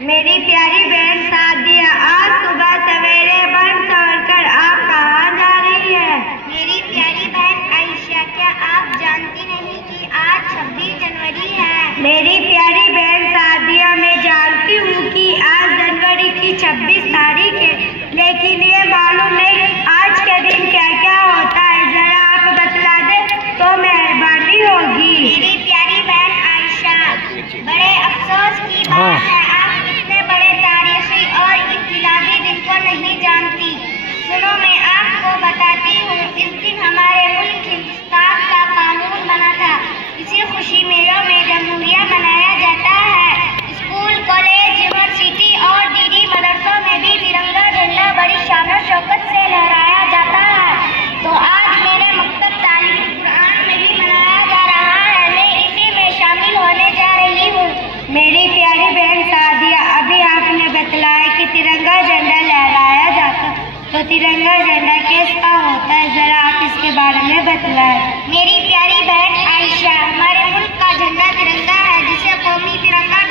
میری پیاری بہن سعدیہ، آج صبح سویرے بن سور کر آپ کہاں جا رہی ہیں؟ میری پیاری بہن عائشہ، کیا آپ جانتی نہیں کہ آج 26 جنوری ہے؟ میری پیاری بہن سعدیہ، میں جانتی ہوں کہ آج جنوری کی 26 تاریخ ہے، لیکن یہ معلوم نہیں آج کے دن کیا کیا ہوتا ہے، ذرا آپ بتلا دیں تو مہربانی ہوگی۔ میری پیاری بہن عائشہ، بڑے افسوس کی بات ہے آپ اتنے بڑے تاریخی اور انقلابی دن کو نہیں جانتی۔ سنو، میں آپ کو بتاتی ہوں، اس دن ہمارے ملک ہندوستان کا قانون بنا تھا۔ اسی خوشی میں یوم جمہوریہ منایا جاتا ہے۔ اسکول، کالج، یونیورسٹی اور دیگر مدرسوں میں بھی ترنگا جھنڈا بڑی شان و شوکت سے لہرایا جاتا ہے۔ تو آج میرے مکتب تعلیم قرآن میں بھی منایا جا رہا ہے، میں اسی میں شامل ہونے جا رہی ہوں۔ میری پیاری بہن سعدیہ، ابھی آپ نے بتلایا کہ ترنگا جھنڈا لہرایا جاتا، تو ترنگا جھنڈا کیسا ہوتا ہے، ذرا آپ اس کے بارے میں بتلائیں۔ میری پیاری بہن عائشہ، ہمارے ملک کا جھنڈا ترنگا ہے، جسے قومی ترنگا